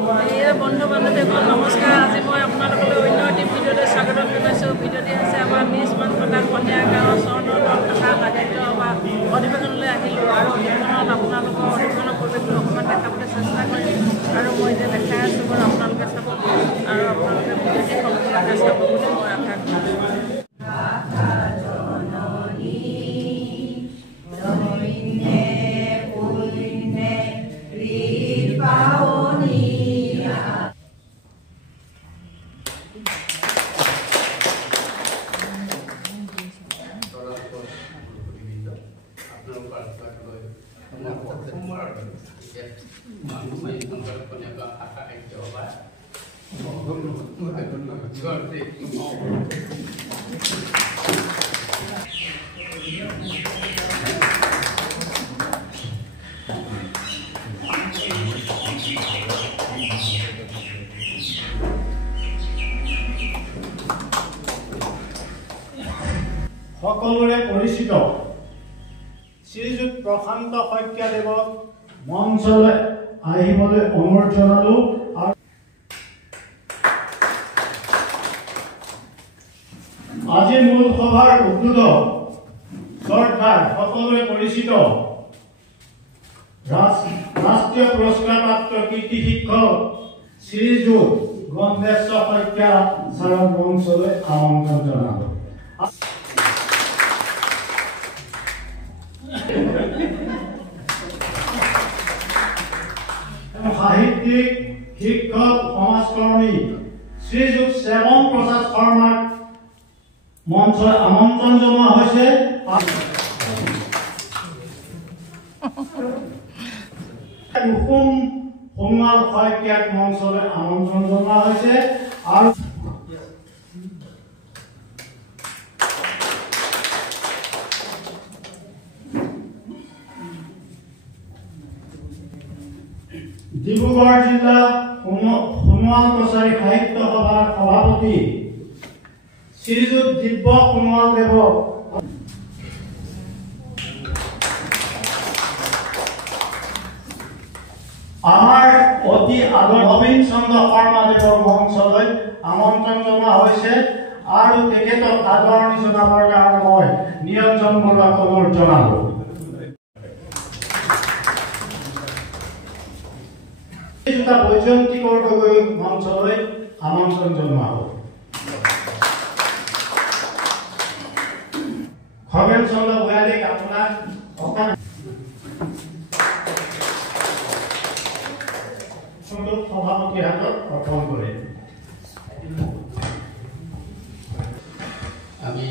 বন্ধু বান্ধৱীসকল নমস্কাৰ। আজি মই আপোনালোকলৈ অন্য এটি ভিডিঅ'লৈ স্বাগতম জনাইছোঁ। ভিডিঅ'টি হৈছে আমাৰ নিজ মানকটা কন্যা গাঁৱৰ স্বৰ্ণদল তথা সাহিত্য বা অধিৱেশনলৈ আহিলোঁ আৰু অধিৱেশনত আপোনালোকৰ অধিৱেশনৰ পৰিৱেশটো অকণমান দেখাবলৈ চেষ্টা কৰিম আৰু মই এতিয়া দেখাই আছোঁ বাৰু আপোনালোকে চাব আৰু আপোনালোকে ভিডিঅ'টি সম্পূৰ্ণকৈ চাব বুলি মই আশা কৰিছোঁ। সকলোৰে পৰিচিত শ্ৰীযুত প্ৰশান্ত শইকীয়াদেৱক মঞ্চলৈ আহিবলৈ অনুৰোধ জনালো। আজিৰ মূল সভাৰ উদ্বোধক চৰকাৰ সকলোৰে পৰিচিত ৰাষ্ট্ৰীয় পুৰস্কাৰপ্ৰাপ্ত কীৰ্তি শিক্ষক শ্ৰীযুত গণেশ্বৰ শইকীয়া ছাৰক মঞ্চলৈ আমন্ত্ৰণ জনালো। সাহিত্যিক শিক্ষক সমাজকৰ্মী শ্ৰীযুত শ্যামন প্ৰসাদ শৰ্মাক মঞ্চলৈ আমন্ত্ৰণ জনোৱা হৈছে। কুসুম সোণোৱাল শইকীয়াক মঞ্চলৈ আমন্ত্ৰণ জনোৱা হৈছে আৰু ডিব্ৰুগড় জিলা সোণোৱাল কছাৰী সাহিত্য সভাৰ সভাপতি শ্ৰীযুত দিব্য সোণোৱাল দেৱক আমাৰ অতি আদৰ নবীন চন্দ্ৰ শৰ্মাদেৱৰ মঞ্চলৈ আমন্ত্ৰণ জনোৱা হৈছে আৰু তেখেতক আদৰণি জনাবৰ কাৰণে মই নিৰঞ্জন বৰুৱাক অনুৰোধ জনালো। বৈজয়ন্তিকৰ গগৈক মঞ্চলৈ আমন্ত্ৰণ জনোৱা হ'ল। খগেন চন্দ্ৰ ভূঞালীক আপোনাক সভাপতিৰ হাতত অৰ্পণ কৰে। আমি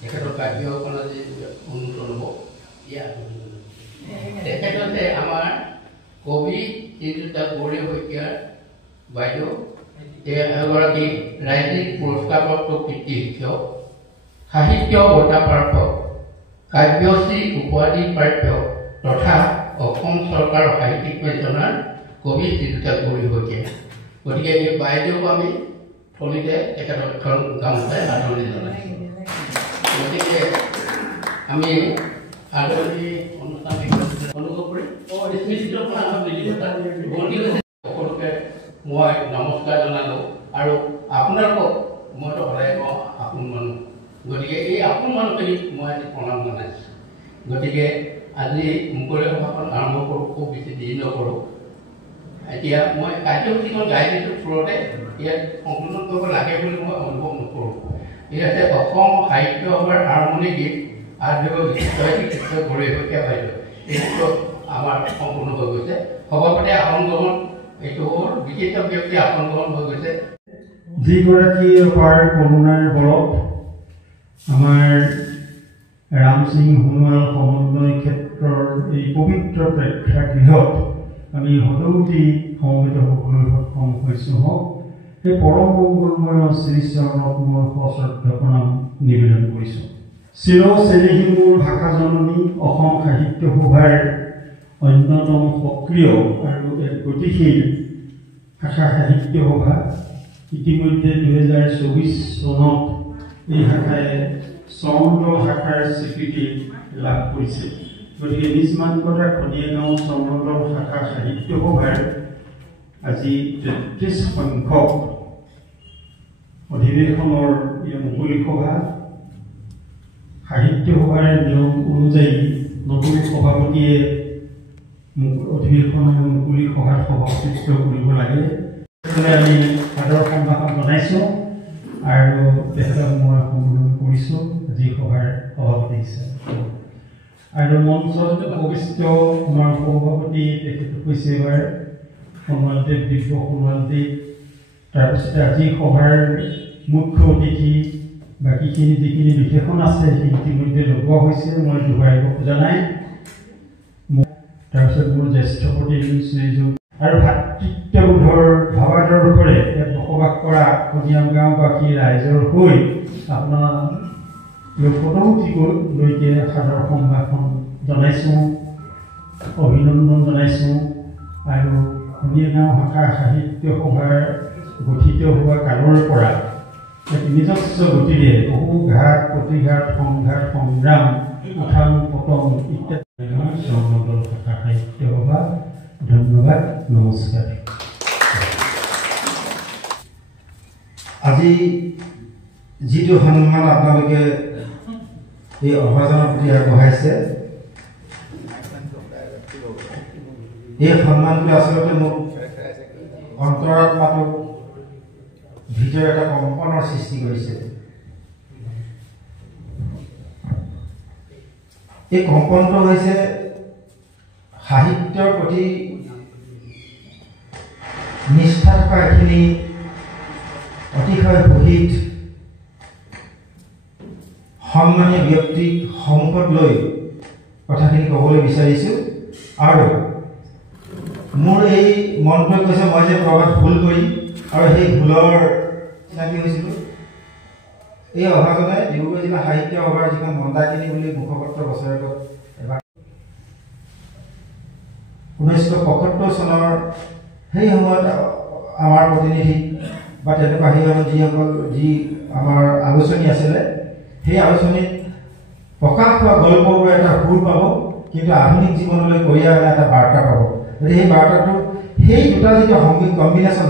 তেখেতৰ কাৰ্যকলাপ অনুসৰণ হ'ব। তেখেত হৈছে আমাৰ কবি শ্ৰীযুত গৌৰী শইকীয়াৰ বাইদেউ। এগৰাকী ৰাজ্যিক পুৰস্কাৰপ্ৰাপ্ত কীৰ্তি শিক্ষক, সাহিত্য বঁটা প্ৰাপক, কাব্যশ্ৰী উপাধি প্ৰাপ্য তথা অসম চৰকাৰৰ সাহিত্যিক পেঞ্চনাৰ কবি শ্ৰীযুত গৌৰী শইকীয়া। গতিকে এই বাইদেউক আমি থলীতে তেখেতক এখন গামোচাই আদৰণি জনাইছোঁ। গতিকে আমি আদৰণি অনুষ্ঠান অনুভৱ কৰি সকলোকে মই নমস্কাৰ জনালোঁ আৰু আপোনালোকক মইতো সদায় কওঁ আপোন মানুহ, গতিকে এই আপোন মানুহখিনিক মই আজি প্ৰণাম জনাইছোঁ। গতিকে আজি মুকলি সভাখন আৰম্ভ কৰোঁ, খুব বেছি দেৰি নকৰোঁ। এতিয়া মই কাৰ্যসূচীখন গাই দিছোঁ থ্ৰুতে, ইয়াত সংশোধন কৰিব লাগে বুলি মই অনুভৱ নকৰোঁ। এয়া হৈছে অসম সাহিত্য সভাৰ আৰম্ভণি গীত আদৰণীয় বিশিষ্ট শিক্ষক গৌৰী শইকীয়া বাইদেউ। এই গীতত আমাৰ সম্পূৰ্ণ হৈ গৈছে। সভাপতি আসন গ্ৰহণ, এইটো হ'ল বিশিষ্ট ব্যক্তি আসন গ্ৰহণ হৈ গৈছে। যিগৰাকী অপাৰ কৰুণাৰ বলত আমাৰ ৰামসিং সোণোৱাল সমন্বয় ক্ষেত্ৰৰ এই পবিত্ৰ প্ৰেক্ষাগৃহত আমি সদৌতি সমবেত হ'বলৈ সক্ষম হৈছোঁ। হওক এই পৰম মংগলময় শ্ৰীচৰণত মই সশ্ৰদ্ধ প্ৰণাম নিবেদন কৰিছোঁ। চিৰ চেনেহী মোৰ ভাষা জননী অসম সাহিত্য সভাৰ অন্যতম সক্ৰিয় আৰু এক গতিশীল ভাষা সাহিত্য সভা। ইতিমধ্যে 2024 চনত এই শাখায় স্বৰ্ণদল শাখাৰ স্বীকৃতি লাভ কৰিছে। গতিকে নিজ মানকটা খনিয়াগাঁও স্বৰ্ণদল শাখা সাহিত্য সভাৰ আজি 33 সংখ্যক অধিৱেশনৰ মুকলি সভা সাহিত্য সভাৰ নিয়ম অনুযায়ী নতুন সভাপতিয়ে অধিৱেশনৰ মুকলি সভাৰ সভাপতিত্ব কৰিব লাগে। আমি আদৰ সম্ভাষণ জনাইছোঁ আৰু তেখেতক মই সম্বোধন কৰিছোঁ আজি সভাৰ সভাপতি হিচাপে। আৰু মঞ্চত উপবিষ্ট আমাৰ সভাপতি তেখেত হৈছে এবাৰ সন্মানদেৱ দিব্য সন্মানদেৱ। তাৰপিছতে আজি সভাৰ মুখ্য অতিথি বাকীখিনি যিখিনি বিশেষণ আছে সেই ইতিমধ্যে লগোৱা হৈছে, মই দুবাৰিব খোজা নাই। তাৰপিছত মোৰ জ্যেষ্ঠ প্ৰতিনিধি শ্ৰীযুত আৰু ভাতৃত্ববোধৰ ভাৱাদৰ্শৰে ইয়াত বসবাস কৰা কনিয়াম গাঁওবাসী ৰাইজৰ হৈ আপোনাৰ পদমুখীলৈকে সাদৰ সম্ভাষণ জনাইছোঁ, অভিনন্দন জনাইছোঁ। আৰু কনিয়া গাঁও শাখা সাহিত্য সভাৰ গঠিত হোৱা কালৰ পৰা নিজস্ব গতিৰে বহু ঘাট প্ৰতিঘাত সংঘাত সংগ্ৰাম উত্থান পতন ইত্যাদি স্বৰ্ণদল শাখা সাহিত্য সভা। ধন্যবাদ, নমস্কাৰ। আজি যিটো সন্মান আপোনালোকে এই অভাজনৰ প্ৰতি আগবঢ়াইছে, এই সন্মানটো আচলতে মোক অন্তৰাত্মাটো ভিতৰত এটা কম্পনৰ সৃষ্টি কৰিছে। এই কম্পনটো হৈছে সাহিত্যৰ প্ৰতি নিষ্ঠা থকা এখিনি অতিশয় শহীদ সন্মানীয় ব্যক্তিক সন্মুখত লৈ কথাখিনি ক'বলৈ বিচাৰিছোঁ। আৰু মোৰ এই মনটোৱে কৈছে মই যে ক'ৰবাত ভুল কৰিম আৰু সেই ভুলৰ চিনাকি হৈছিলোঁ। এই অভাজনে ডিব্ৰুগড় জিলা সাহিত্য সভাৰ যিখন মন্দাকিনী বুলি মুখপত্ৰ বছৰেকত এবাৰ 1975 চনৰ সেই সময়ত আমাৰ প্ৰতিনিধি বা তেনেকুৱা সেই সময়ত যি আমাৰ আলোচনী আছিলে, সেই আলোচনীত প্ৰকাশ হোৱা গল্পবোৰ এটা সুৰ পাব, কিন্তু আধুনিক জীৱনলৈ কঢ়িয়াই অনা এটা বাৰ্তা পাব। গতিকে সেই বাৰ্তাটো সেই দুটা যিটো সংগীত কম্বিনেশ্যন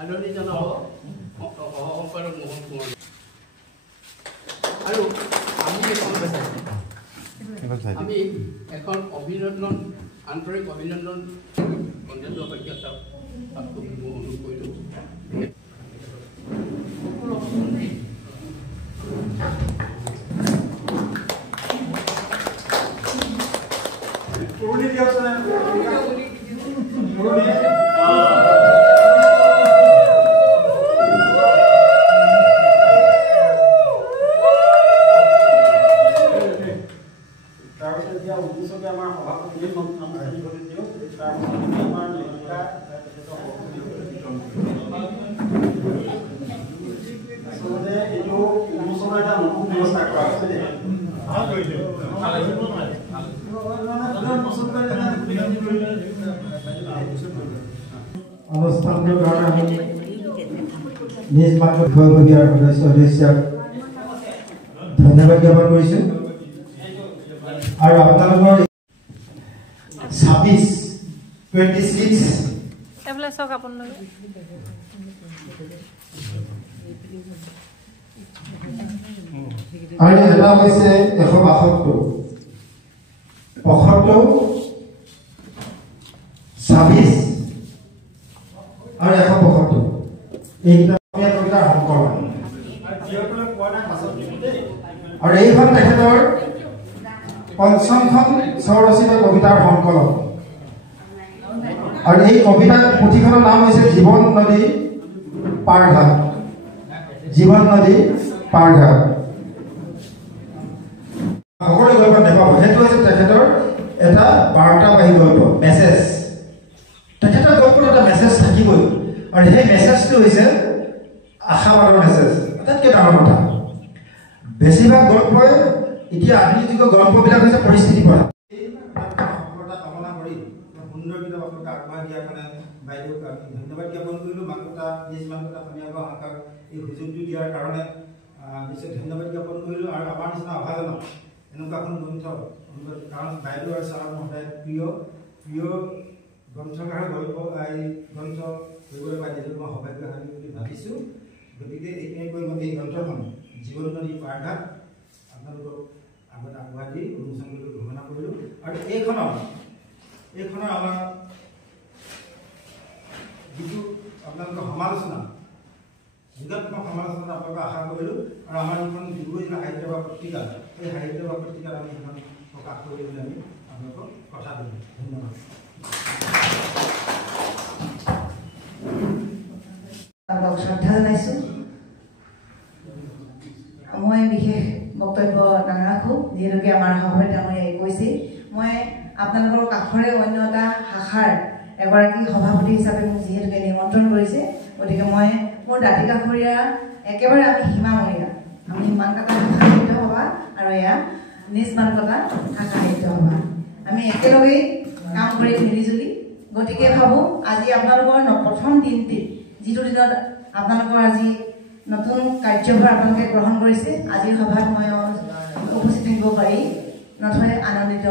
আদৰণি জনাব সহসম্পাদক মোহন কুমাৰ। আৰু আমি এখন অভিনন্দন, আন্তৰিক অভিনন্দন কণ্ঠেন্দ্ৰ শইকীয়া ছাৰক অনুৰোধ কৰিলোঁ। অনুষ্ঠানটোৰ কাৰণে আমি নিজ মাত্ৰ বিষয়ববীয়াৰ সদস্যক ধন্যবাদ জ্ঞাপন কৰিছোঁ। আৰু আপোনালোকৰ 26 চাওক আপোনালোকে আৰু এটা হৈছে 172 26 আৰু 175 এইকেইটা অসমীয়া কবিতাৰ সংকলন। আৰু এইখন তেখেতৰ ৫খন স্বৰচিত কবিতাৰ সংকলন। আৰু এই কবিতা পুথিখনৰ নাম হৈছে জীৱন নদী পাৰঘাট। জীৱন নদী পাৰঘাট। সকলো গল্প নেপাব, সেইটো হৈছে তেখেতৰ এটা বাৰ্তাবাহী গল্প, মেছেজ। তেখেতৰ গল্পত এটা মেছেজ থাকিবই, আৰু সেই মেছেজটো হৈছে আশাবাদৰ মেছেজ। আটাইতকৈ ডাঙৰ কথা, বেছিভাগ গল্পই এতিয়া আধুনিক যুগৰ গল্পবিলাক হৈছে পৰিস্থিতি পৰা। সফলতা কামনা কৰি সুন্দৰ কিতাপ আপোনালোকে আগবঢ়াই দিয়াৰ কাৰণে বাইদেউক আমি ধন্যবাদ জ্ঞাপন কৰিলোঁ। মানকটা নিজ মানকটা ধুনীয়াকৈ শাখাক এই সুযোগটো দিয়াৰ কাৰণে নিশ্চয় ধন্যবাদ জ্ঞাপন কৰিলোঁ। আৰু আমাৰ নিচিনা অভাজনক এনেকুৱা এখন গ্ৰন্থ, কাৰণ বাইদেউ আৰু ছাৰ মোৰ সদায় প্ৰিয় গ্ৰন্থকাৰ গল্প এই গ্ৰন্থ কৰিবলৈ পাই নিজকে মই সৌভাগ্যশালী বুলি ভাবিছোঁ। গতিকে এইখিনি কৈ মই এই গ্ৰন্থখন জীৱন নদী পাৰঘাট আপোনালোকক আগত আগবঢ়াই দি উন্মোচন কৰিবলৈ ঘোষণা কৰিলোঁ। আৰু এইখনৰ আমাৰ যিটো আপোনালোকৰ সমালোচনা, যুগাত্মক সমালোচনা আপোনালোকে আশা কৰিলোঁ। আৰু আমাৰ যিখন ডিব্ৰুগড় জিলা সাহিত্য বা পত্ৰিকা, এই সাহিত্য বা পত্ৰিকাত আমি সেইখন প্ৰকাশ কৰিবলৈ আমি আপোনালোকক কথা দিলোঁ। ধন্যবাদ। শ্ৰদ্ধা জনাইছোঁ। মই বিশেষ বক্তব্য নাৰাখোঁ, যিহেতুকে আমাৰ সভাপতি ডাঙৰীয়াই কৈছে। মই আপোনালোকৰ কাষৰে অন্য এটা শাখাৰ এগৰাকী সভাপতি হিচাপে মোক যিহেতুকে নিমন্ত্ৰণ কৰিছে, গতিকে মই মোৰ দাঁতি কাষৰীয়া একেবাৰে আমি সীমামূৰীয়া, আমি মানকাটা শাখা সাহিত্য সভা আৰু এয়া নিজ মানকাটা শাখা সাহিত্য সভা, আমি একেলগেই কাম কৰি মিলিজুলি। গতিকে ভাবোঁ আজি আপোনালোকৰ প্ৰথম দিনটিত, যিটো দিনত আপোনালোকৰ আজি নতুন কাৰ্যভাৰ আপোনালোকে গ্ৰহণ কৰিছে, আজিৰ সভাত মই উপস্থিত থাকিব পাৰি নথৈ আনন্দিত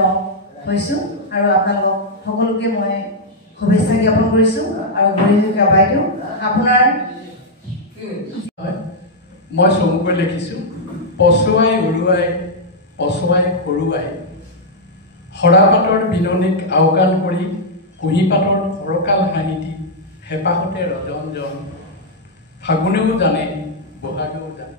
হৈছোঁ। আৰু আপোনালোকক সকলোকে মই শুভেচ্ছা জ্ঞাপন কৰিছোঁ। আৰু গৰিজুকা বাইদেউ আপোনাৰ মই চমুকৈ লিখিছোঁ, পচুৱাই উৰুৱাই পচুৱাই সৰুৱাই সৰাপাতৰ বিননিক আওকাণ কৰি কুঁহিপাতৰ সৰকাল হাঁহি দি হেঁপাহতে ৰজনজন ফাগুনেও জানে বহাগেও জানে।